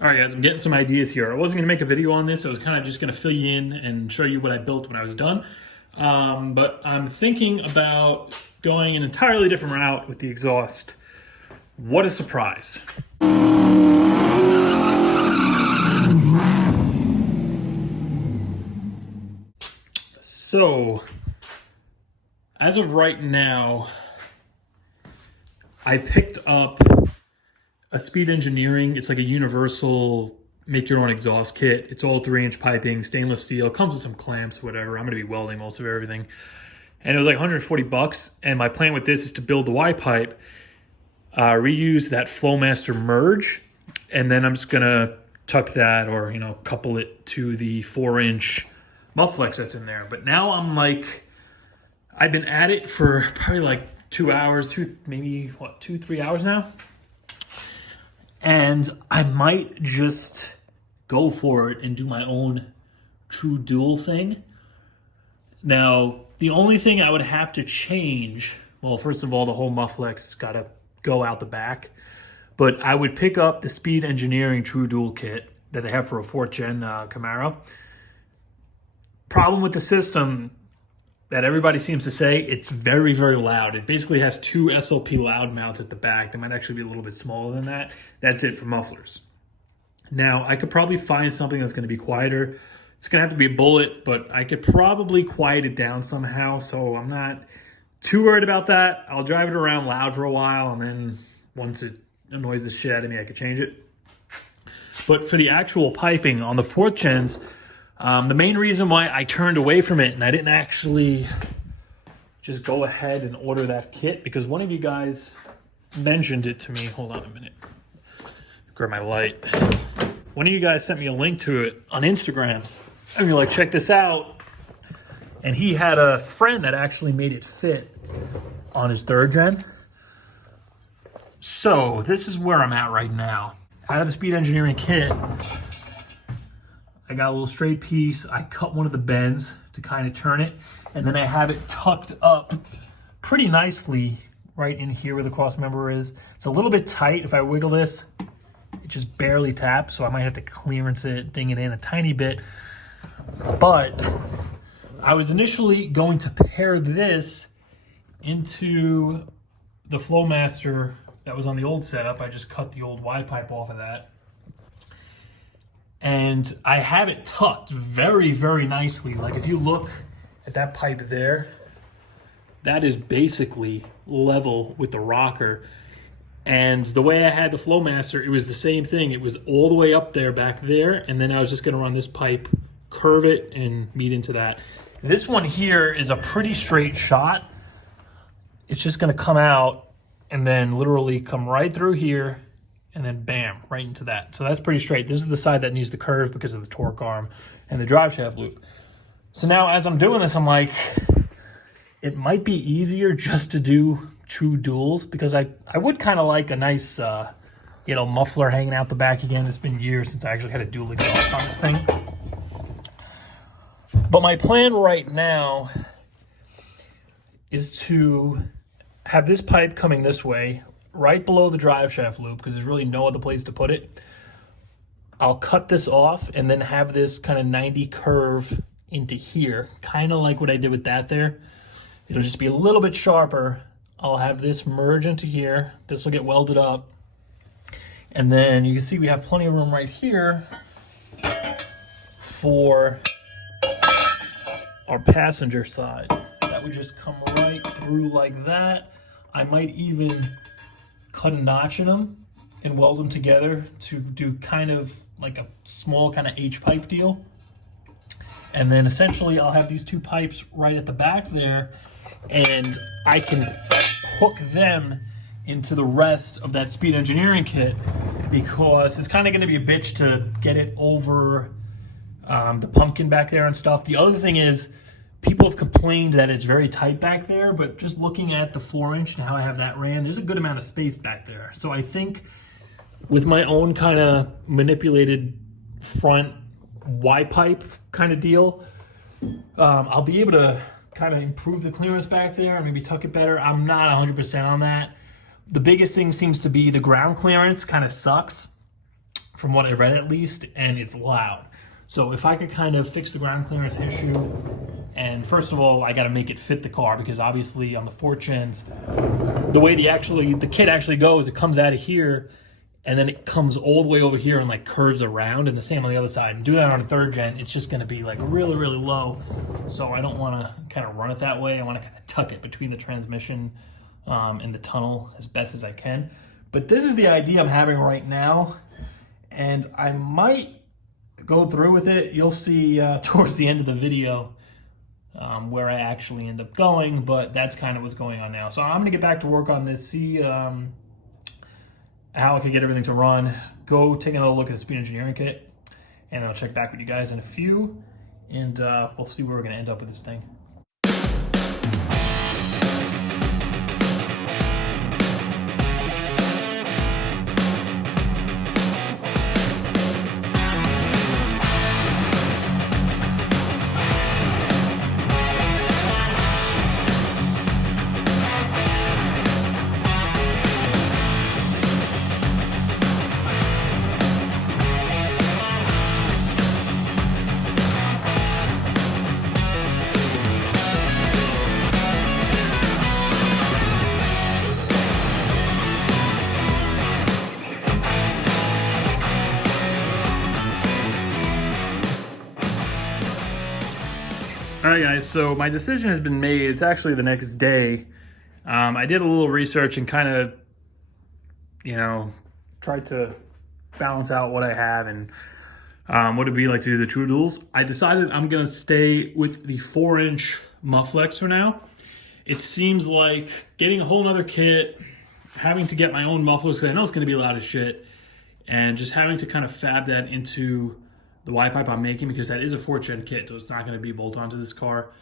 All right, guys, I'm getting some ideas here. I wasn't going to make a video on this. I was kind of just going to fill you in and show you what I built when I was done. But I'm thinking about going an entirely different route with the exhaust. What a surprise. So, as of right now, I picked up a Speed Engineering. It's like a universal make your own exhaust kit. It's all 3-inch piping, stainless steel, comes with some clamps, whatever. I'm going to be welding most of everything. And it was like 140 bucks. And my plan with this is to build the Y pipe, reuse that Flowmaster merge, and then I'm just going to tuck that or, couple it to the 4-inch Mufflex that's in there. But now I'm like, I've been at it for probably like 2 hours, 2-3 hours now. And I might just go for it and do my own true dual thing. Now, the only thing I would have to change, well, first of all, the whole Mufflex got to go out the back. But I would pick up the Speed Engineering True Dual kit that they have for a 4th gen Camaro. Problem with the system that everybody seems to say, it's very, very loud. It basically has 2 SLP loud mounts at the back. They might actually be a little bit smaller than that. That's it for mufflers. Now, I could probably find something that's going to be quieter. It's going to have to be a bullet, but I could probably quiet it down somehow, so I'm not too worried about that. I'll drive it around loud for a while, and then once it annoys the shit out of me, I could change it. But for the actual piping on the 4th gens, the main reason why I turned away from it and I didn't actually just go ahead and order that kit, because one of you guys mentioned it to me. Hold on a minute. Grab my light. One of you guys sent me a link to it on Instagram. And you're like, check this out. And he had a friend that actually made it fit on his 3rd gen. So this is where I'm at right now. Out of the Speed Engineering kit, I got a little straight piece. I cut one of the bends to kind of turn it, and then I have it tucked up pretty nicely right in here where the cross member is. It's a little bit tight. If I wiggle this, it just barely taps, so I might have to clearance it, ding it in a tiny bit. But I was initially going to pair this into the Flowmaster that was on the old setup. I just cut the old Y pipe off of that. And I have it tucked very, very nicely. Like if you look at that pipe there, that is basically level with the rocker. And the way I had the Flowmaster, it was the same thing. It was all the way up there, back there, and then I was just gonna run this pipe, curve it, and meet into that. This one here is a pretty straight shot. It's just gonna come out and then literally come right through here, and then bam, right into that. So that's pretty straight. This is the side that needs the curve because of the torque arm and the drive shaft loop. So now as I'm doing this, I'm like, it might be easier just to do true duals, because I would kind of like a nice, muffler hanging out the back again. It's been years since I actually had a dual exhaust on this thing. But my plan right now is to have this pipe coming this way, right below the drive shaft loop, because there's really no other place to put it. I'll cut this off and then have this kind of 90 curve into here, kind of like what I did with that there. It'll just be a little bit sharper. I'll have this merge into here. This will get welded up. And then you can see we have plenty of room right here for our passenger side. That would just come right through like that. I might even cut a notch in them and weld them together to do kind of like a small kind of H pipe deal. And then essentially I'll have these 2 pipes right at the back there, and I can hook them into the rest of that Speed Engineering kit, because it's kind of going to be a bitch to get it over the pumpkin back there and stuff. The other thing is, people have complained that it's very tight back there, but just looking at the 4-inch and how I have that ran, there's a good amount of space back there. So I think with my own kind of manipulated front Y pipe kind of deal, I'll be able to kind of improve the clearance back there and maybe tuck it better. I'm not 100% on that. The biggest thing seems to be the ground clearance kind of sucks from what I read at least, and it's loud. So if I could kind of fix the ground clearance issue, and first of all, I got to make it fit the car, because obviously on the 4th gens, the way the kit actually goes, it comes out of here, and then it comes all the way over here and like curves around, and the same on the other side. And do that on a 3rd gen, it's just going to be like really, really low. So I don't want to kind of run it that way. I want to kind of tuck it between the transmission and the tunnel as best as I can. But this is the idea I'm having right now, and I might go through with it. You'll see towards the end of the video where I actually end up going, but that's kind of what's going on now. So I'm gonna get back to work on this, see how I can get everything to run, go take another look at the speed engineering kit, and I'll check back with you guys in a few, and we'll see where we're gonna end up with this thing. All right, guys, so my decision has been made. It's actually the next day. I did a little research and kind of, tried to balance out what I have and what it'd be like to do the true duals. I decided I'm going to stay with the 4-inch Mufflex for now. It seems like getting a whole nother kit, having to get my own mufflers, because I know it's going to be loud as shit, and just having to kind of fab that into the Y pipe I'm making, because that is a 4th gen kit, so it's not going to be bolt onto this car.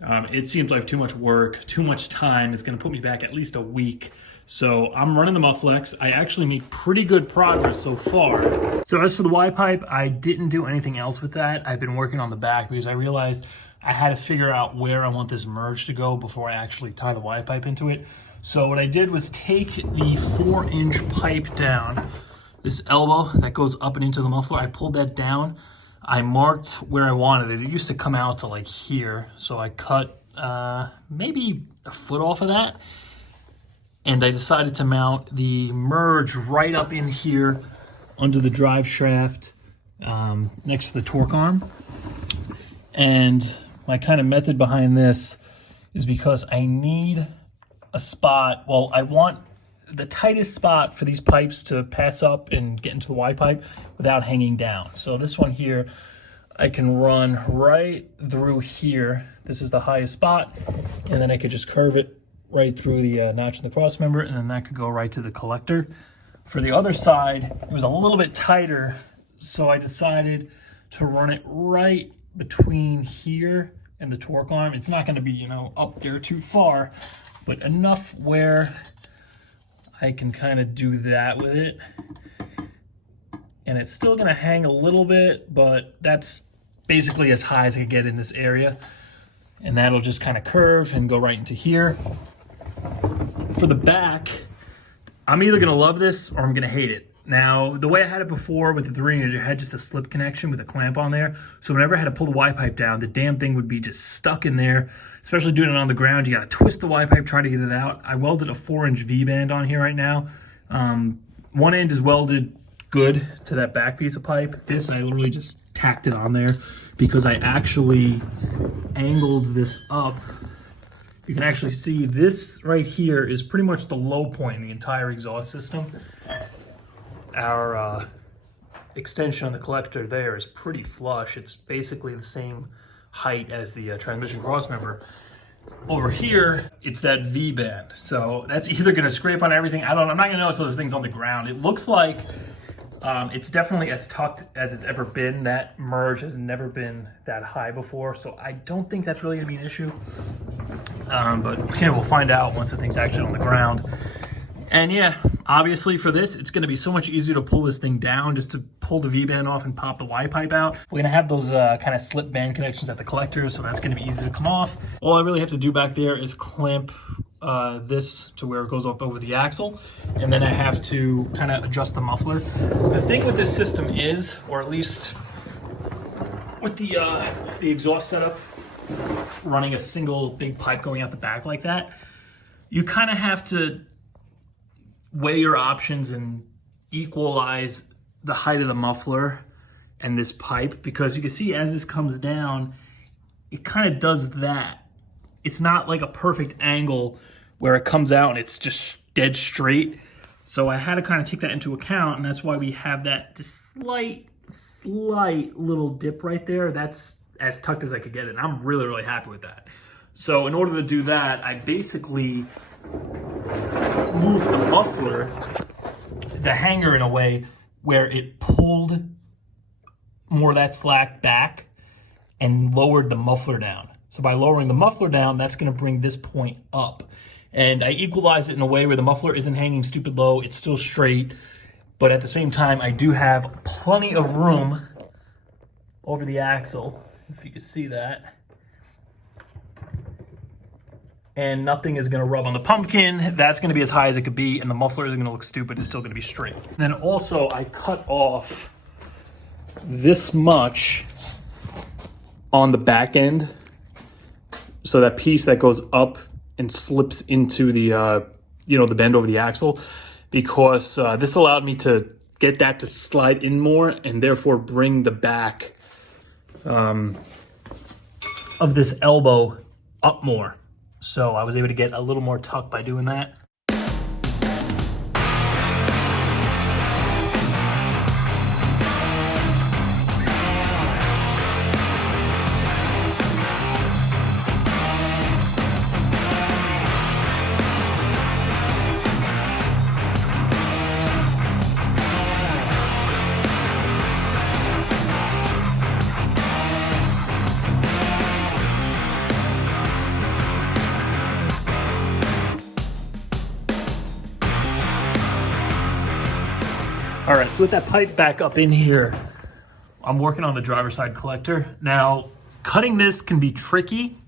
It seems like too much work, too much time. It's going to put me back at least a week. So I'm running the Mufflex. I actually made pretty good progress so far. So as for the Y pipe, I didn't do anything else with that. I've been working on the back because I realized I had to figure out where I want this merge to go before I actually tie the Y pipe into it. So what I did was take the 4-inch pipe down, this elbow that goes up and into the muffler. I pulled that down. I marked where I wanted it. It used to come out to like here. So I cut maybe a foot off of that. And I decided to mount the merge right up in here under the drive shaft next to the torque arm. And my kind of method behind this is because I need a spot. Well, I want the tightest spot for these pipes to pass up and get into the Y pipe without hanging down. So this one here, I can run right through here. This is the highest spot, and then I could just curve it right through the notch in the cross member, and then that could go right to the collector. For the other side, it was a little bit tighter, so I decided to run it right between here and the torque arm. It's not going to be, up there too far, but enough where I can kind of do that with it. And it's still going to hang a little bit, but that's basically as high as I can get in this area. And that'll just kind of curve and go right into here. For the back, I'm either going to love this or I'm going to hate it. Now, the way I had it before with the 3-inch, I had just a slip connection with a clamp on there. So whenever I had to pull the Y pipe down, the damn thing would be just stuck in there. Especially doing it on the ground, you got to twist the Y pipe, try to get it out. I welded a 4-inch V-band on here right now. One end is welded good to that back piece of pipe. This, I literally just tacked it on there because I actually angled this up. You can actually see this right here is pretty much the low point in the entire exhaust system. Our extension on the collector there is pretty flush. It's basically the same height as the transmission crossmember. Over here, it's that V-band. So that's either gonna scrape on everything. I'm not gonna know until this thing's on the ground. It looks like it's definitely as tucked as it's ever been. That merge has never been that high before. So I don't think that's really gonna be an issue. But we'll find out once the thing's actually on the ground. And yeah, obviously for this, it's gonna be so much easier to pull this thing down, just to pull the V-band off and pop the Y pipe out. We're gonna have those kind of slip band connections at the collectors, so that's gonna be easy to come off. All I really have to do back there is clamp this to where it goes up over the axle, and then I have to kind of adjust the muffler. The thing with this system is, or at least with the exhaust setup, running a single big pipe going out the back like that, you kind of have to weigh your options and equalize the height of the muffler and this pipe, because you can see as this comes down, it kind of does that. It's not like a perfect angle where it comes out and it's just dead straight. So I had to kind of take that into account, and that's why we have that just slight little dip right there. That's as tucked as I could get it, and I'm really, really happy with that. So in order to do that, I basically moved the muffler, the hanger, in a way where it pulled more of that slack back and lowered the muffler down. So by lowering the muffler down, that's going to bring this point up. And I equalize it in a way where the muffler isn't hanging stupid low, it's still straight, but at the same time, I do have plenty of room over the axle, if you can see that. And nothing is gonna rub on the pumpkin. That's gonna be as high as it could be, and the muffler isn't gonna look stupid, it's still gonna be straight. Then also, I cut off this much on the back end, so that piece that goes up and slips into the, the bend over the axle, because this allowed me to get that to slide in more and therefore bring the back of this elbow up more. So I was able to get a little more tuck by doing that. All right, so with that pipe back up in here, I'm working on the driver's side collector. Now, cutting this can be tricky.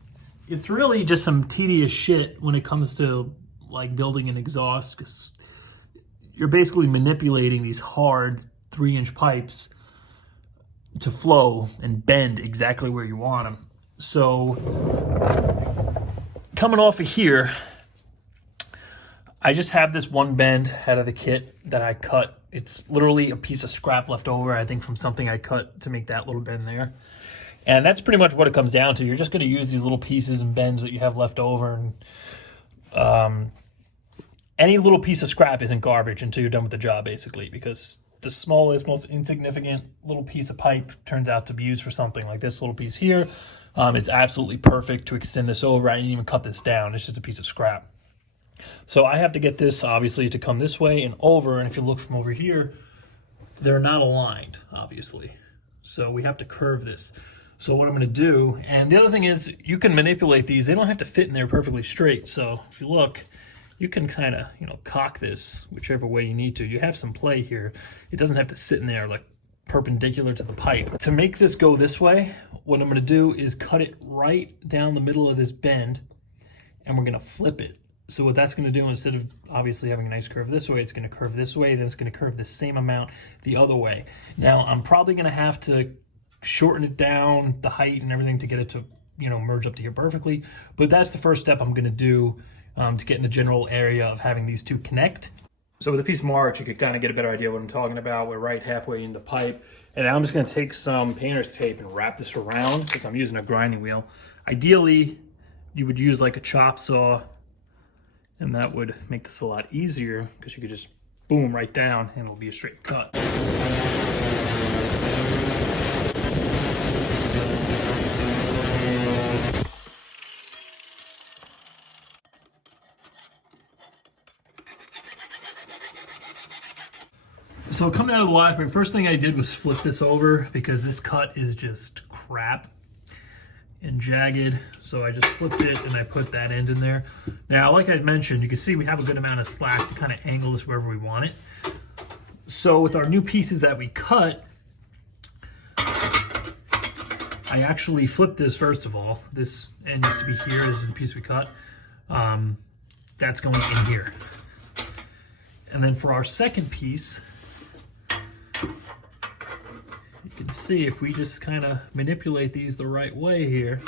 It's really just some tedious shit when it comes to like building an exhaust, because you're basically manipulating these hard 3-inch pipes to flow and bend exactly where you want them. So coming off of here, I just have this one bend out of the kit that I cut. It's literally a piece of scrap left over, I think, from something I cut to make that little bend there. And that's pretty much what it comes down to. You're just going to use these little pieces and bends that you have left over. And any little piece of scrap isn't garbage until you're done with the job, basically, because the smallest, most insignificant little piece of pipe turns out to be used for something like this little piece here. It's absolutely perfect to extend this over. I didn't even cut this down. It's just a piece of scrap. So I have to get this, obviously, to come this way and over. And if you look from over here, they're not aligned, obviously. So we have to curve this. So what I'm going to do, and the other thing is, you can manipulate these. They don't have to fit in there perfectly straight. So if you look, you can kind of, cock this whichever way you need to. You have some play here. It doesn't have to sit in there like perpendicular to the pipe. To make this go this way, what I'm going to do is cut it right down the middle of this bend, and we're going to flip it. So what that's going to do, instead of obviously having a nice curve this way, it's going to curve this way, then it's going to curve the same amount the other way. Now, I'm probably going to have to shorten it down, the height and everything, to get it to, merge up to here perfectly. But that's the first step I'm going to do to get in the general area of having these two connect. So with a piece of March, you could kind of get a better idea of what I'm talking about. We're right halfway in the pipe. And now I'm just going to take some painter's tape and wrap this around, because I'm using a grinding wheel. Ideally, you would use like a chop saw, and that would make this a lot easier, because you could just boom right down and it'll be a straight cut. So coming out of the wire, first thing I did was flip this over, because this cut is just crap and jagged. So I just flipped it and I put that end in there. Now, like I mentioned, you can see we have a good amount of slack to kind of angle this wherever we want it. So with our new pieces that we cut, I actually flipped this first of all. This end used to be here. This is the piece we cut. that's going in here. And then for our second piece, you can see if we just kind of manipulate these the right way here,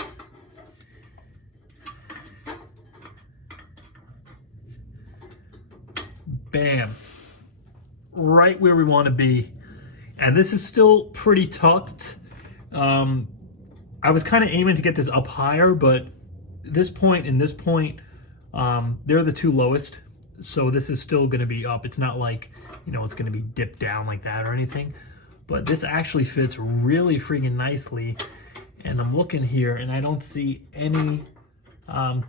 bam, right where we want to be. And this is still pretty tucked. I was kind of aiming to get this up higher, but this point and this point, they're the two lowest. So this is still going to be up. It's not like, you know, it's going to be dipped down like that or anything. But this actually fits really freaking nicely. And I'm looking here and I don't see any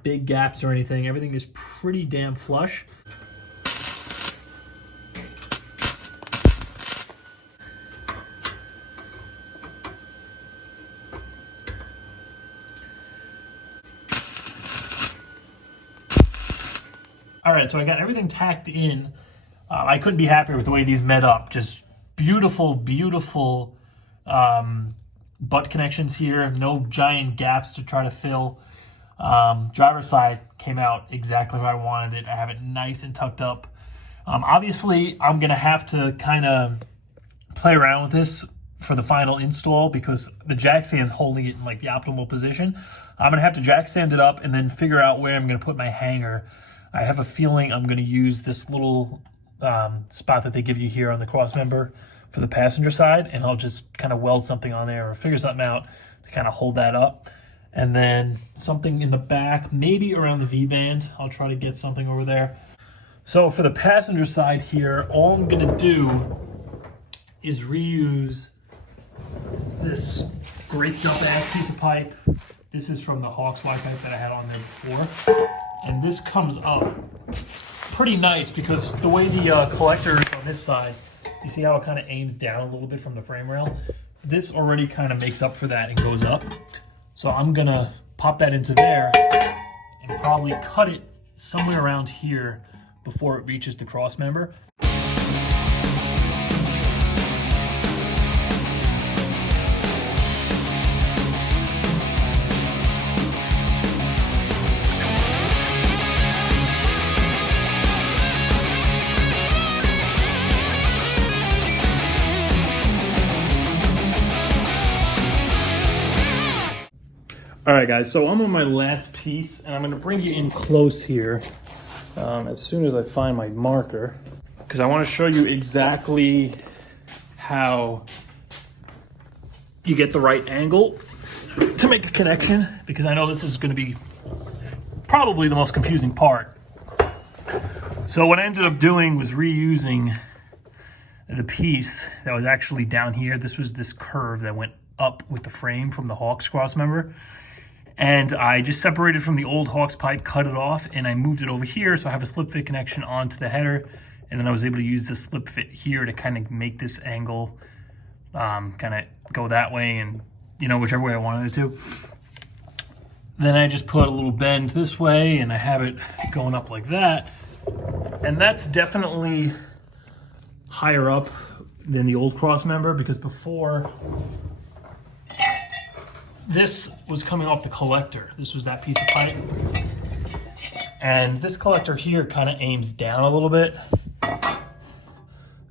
big gaps or anything. Everything is pretty damn flush. All right, so I got everything tacked in. I couldn't be happier with the way these met up. Just beautiful, beautiful butt connections here. No giant gaps to try to fill. Driver's side came out exactly where I wanted it. I have it nice and tucked up. Obviously, I'm going to have to kind of play around with this for the final install because the jack stand's holding it in like the optimal position. I'm going to have to jack stand it up and then figure out where I'm going to put my hanger. I have a feeling I'm going to use this little spot that they give you here on the cross member for the passenger side, and I'll just kind of weld something on there or figure something out to kind of hold that up. And then something in the back, maybe around the V-band. I'll try to get something over there. So for the passenger side here, all I'm going to do is reuse this great jump-ass piece of pipe. This is from the Hawks Y pipe that I had on there before. And this comes up pretty nice because the way the collector is on this side, you see how it kind of aims down a little bit from the frame rail? This already kind of makes up for that and goes up. So I'm gonna pop that into there and probably cut it somewhere around here before it reaches the cross member. All right, guys, so I'm on my last piece, and I'm going to bring you in close here as soon as I find my marker, because I want to show you exactly how you get the right angle to make a connection, because I know this is going to be probably the most confusing part. So what I ended up doing was reusing the piece that was actually down here. This was this curve that went up with the frame from the Hawks cross member. And I just separated from the old Hawks pipe, cut it off, and I moved it over here so I have a slip fit connection onto the header. And then I was able to use the slip fit here to kind of make this angle kind of go that way and, you know, whichever way I wanted it to. Then I just put a little bend this way and I have it going up like that. And that's definitely higher up than the old cross member because before, this was coming off the collector. This was that piece of pipe. And this collector here kind of aims down a little bit.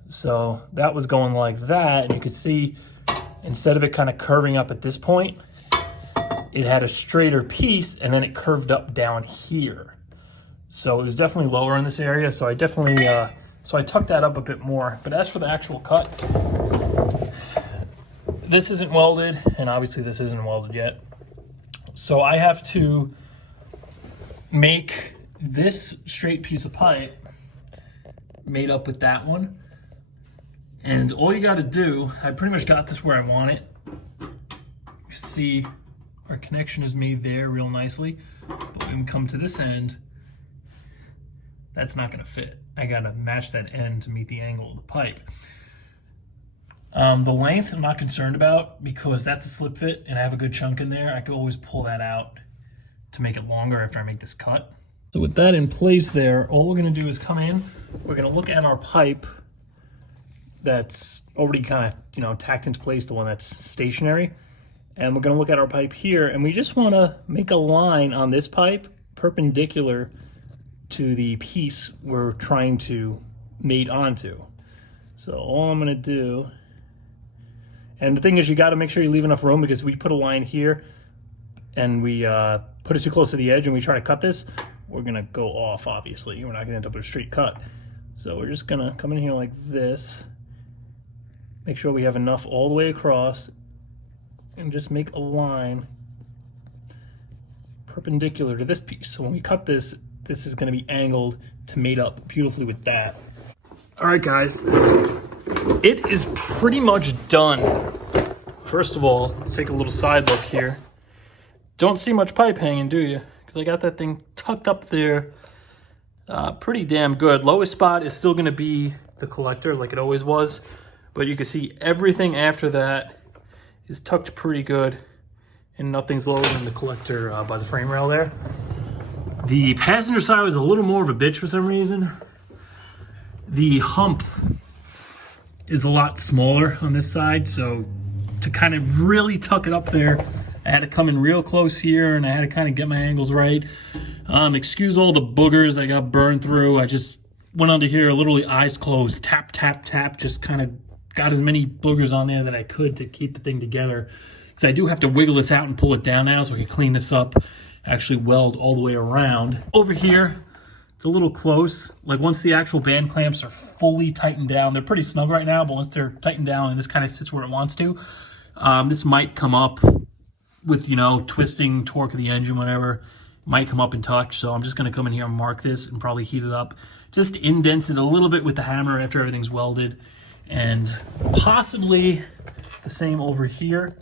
So that was going like that. And you could see, instead of it kind of curving up at this point, it had a straighter piece and then it curved up down here. So it was definitely lower in this area. So I definitely, so I tucked that up a bit more. But as for the actual cut, this isn't welded, and obviously this isn't welded yet. So I have to make this straight piece of pipe made up with that one. And all you gotta do, I pretty much got this where I want it. You see our connection is made there real nicely. But when we come to this end, that's not gonna fit. I gotta match that end to meet the angle of the pipe. The length I'm not concerned about because that's a slip fit and I have a good chunk in there. I could always pull that out to make it longer after I make this cut. So with that in place there, all we're gonna do is come in, we're gonna look at our pipe that's already kind of, you know, tacked into place, the one that's stationary. And we're gonna look at our pipe here and we just wanna make a line on this pipe perpendicular to the piece we're trying to mate onto. So all I'm gonna do, and the thing is you gotta make sure you leave enough room, because we put a line here and we put it too close to the edge and we try to cut this, we're gonna go off, obviously. We're not gonna end up with a straight cut. So we're just gonna come in here like this, make sure we have enough all the way across, and just make a line perpendicular to this piece. So when we cut this, this is gonna be angled to mate up beautifully with that. All right, guys, it is pretty much done. First of all, let's take a little side look here. Don't see much pipe hanging, do you? Because I got that thing tucked up there pretty damn good. Lowest spot is still gonna be the collector like it always was, but you can see everything after that is tucked pretty good, and nothing's lower than the collector by the frame rail there. The passenger side was a little more of a bitch for some reason. The hump is a lot smaller on this side, so to kind of really tuck it up there, I had to come in real close here, and I had to kind of get my angles right. Excuse all the boogers I got burned through. I just went under here, literally eyes closed, tap, tap, tap, just kind of got as many boogers on there that I could to keep the thing together. Because I do have to wiggle this out and pull it down now so I can clean this up, actually weld all the way around. Over here, it's a little close. Like once the actual band clamps are fully tightened down, they're pretty snug right now, but once they're tightened down and this kind of sits where it wants to, this might come up with, you know, twisting, torque of the engine, whatever, might come up and touch. So I'm just gonna come in here and mark this and probably heat it up. Just indent it a little bit with the hammer after everything's welded, and possibly the same over here.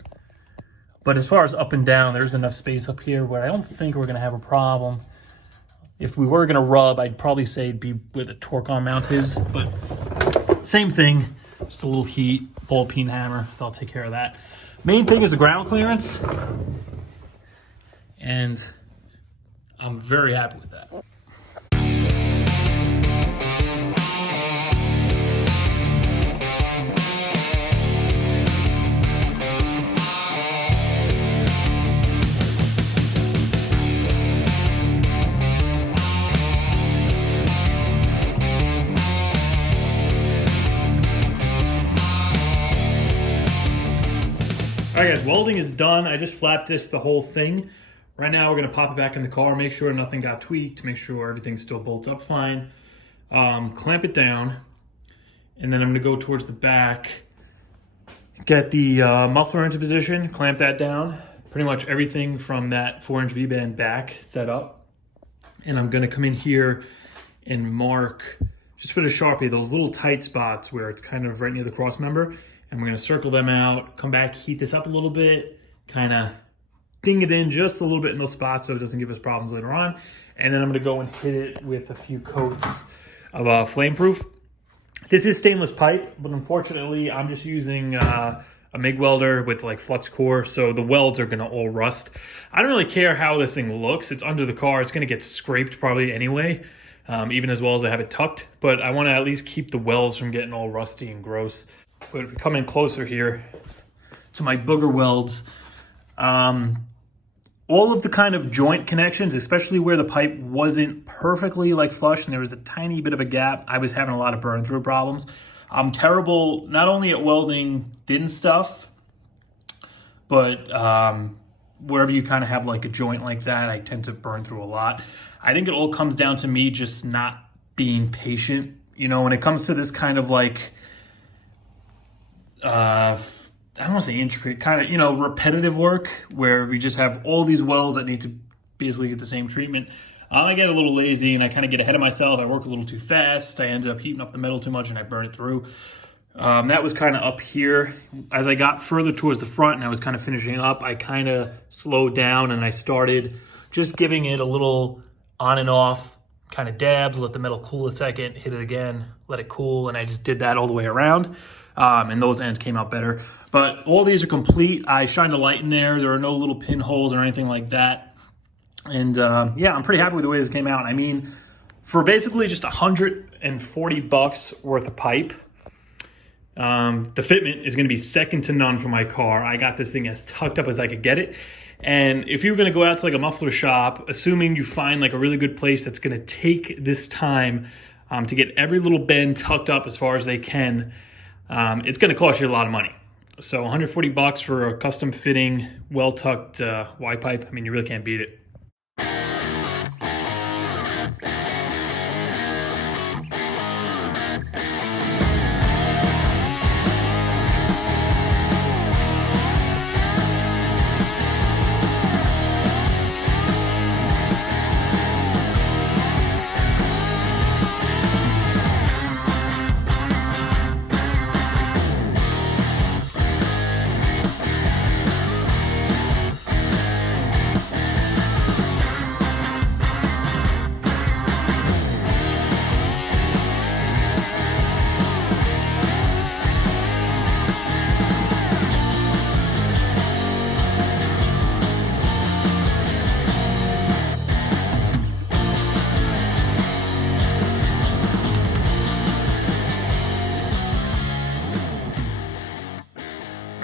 But as far as up and down, there's enough space up here where I don't think we're gonna have a problem. If we were gonna rub, I'd probably say it'd be where the torque on mount is, but same thing, just a little heat, ball peen hammer, that'll take care of that. Main thing is the ground clearance, and I'm very happy with that. All right, guys, welding is done. I just flat disced the whole thing. Right now, we're gonna pop it back in the car, make sure nothing got tweaked, make sure everything still bolts up fine. Clamp it down, and then I'm gonna go towards the back, get the muffler into position, clamp that down. Pretty much everything from that 4-inch V-band back set up. And I'm gonna come in here and mark, just with a Sharpie, those little tight spots where it's kind of right near the cross member. And we're gonna circle them out, come back, heat this up a little bit, kind of ding it in just a little bit in those spots so it doesn't give us problems later on. And then I'm gonna go and hit it with a few coats of flame proof. This is stainless pipe, but unfortunately I'm just using a MIG welder with like flux core, so the welds are gonna all rust. I don't really care how this thing looks. It's under the car, it's gonna get scraped probably anyway, even as well as I have it tucked, but I wanna at least keep the welds from getting all rusty and gross. But if we come in closer here to my booger welds, all of the kind of joint connections, especially where the pipe wasn't perfectly like flush and there was a tiny bit of a gap, I was having a lot of burn through problems. I'm terrible not only at welding thin stuff, but wherever you kind of have like a joint like that, I tend to burn through a lot. I think it all comes down to me just not being patient. You know, when it comes to this kind of like, I don't want to say intricate, kind of, you know, repetitive work where we just have all these welds that need to basically get the same treatment. I get a little lazy and I kind of get ahead of myself. I work a little too fast. I ended up heating up the metal too much and I burn it through. That was kind of up here. As I got further towards the front and I was kind of finishing up, I kind of slowed down and I started just giving it a little on and off kind of dabs, let the metal cool a second, hit it again, let it cool. And I just did that all the way around. And those ends came out better. But all these are complete. I shined a light in there. There are no little pinholes or anything like that. And yeah, I'm pretty happy with the way this came out. I mean, for basically just $140 worth of pipe, The fitment is going to be second to none for my car. I got this thing as tucked up as I could get it. And if you were going to go out to like a muffler shop, assuming you find like a really good place that's going to take this time to get every little bend tucked up as far as they can, it's going to cost you a lot of money. So $140 for a custom fitting, well tucked Y pipe. I mean, you really can't beat it.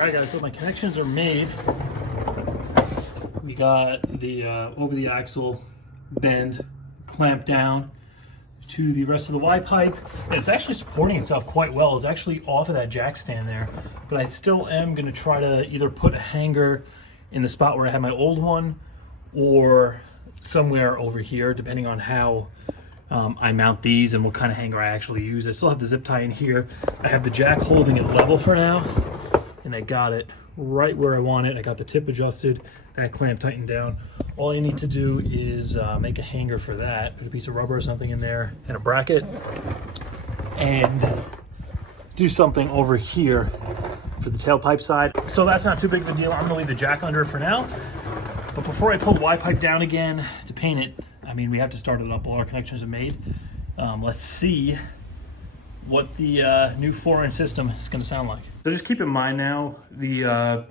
All right, guys, so my connections are made. We got the over the axle bend clamped down to the rest of the Y pipe. It's actually supporting itself quite well. It's actually off of that jack stand there, but I still am going to try to either put a hanger in the spot where I had my old one or somewhere over here, depending on how I mount these and what kind of hanger I actually use. I still have the zip tie in here. I have the jack holding it level for now, and I got it right where I want it. I got the tip adjusted, that clamp tightened down. All you need to do is make a hanger for that, put a piece of rubber or something in there and a bracket, and do something over here for the tailpipe side. So that's not too big of a deal. I'm gonna leave the jack under for now. But before I pull the Y pipe down again to paint it, I mean, we have to start it up. All our connections are made. Let's see what the new 4-inch system is going to sound like. So just keep in mind now, the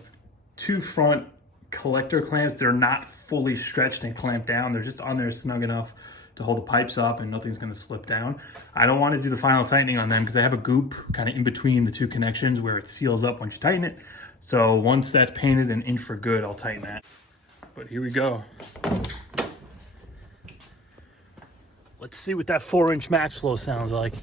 two front collector clamps, they're not fully stretched and clamped down. They're just on there snug enough to hold the pipes up and nothing's going to slip down. I don't want to do the final tightening on them because they have a goop kind of in between the two connections where it seals up once you tighten it. So once that's painted and in for good, I'll tighten that. But here we go. Let's see what that 4-inch max flow sounds like.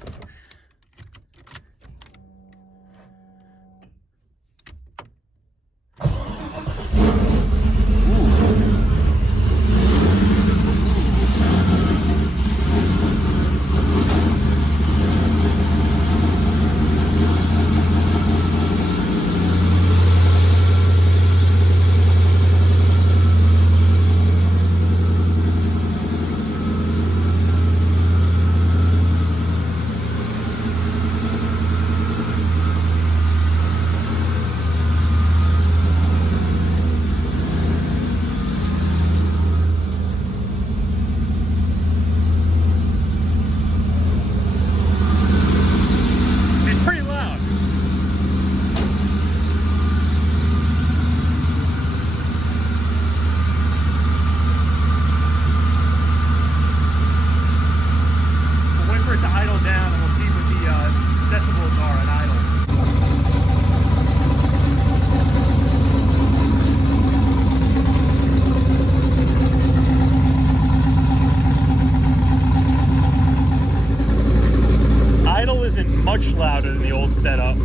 Much louder than the old setup.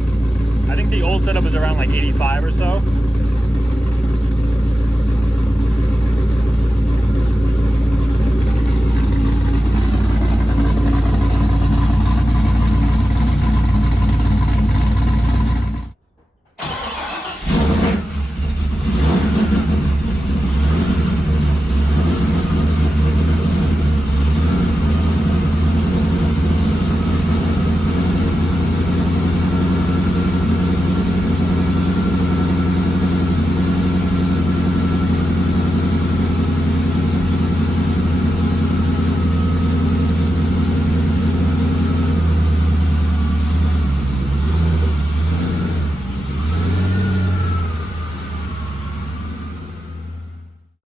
I think the old setup was around like 85 or so.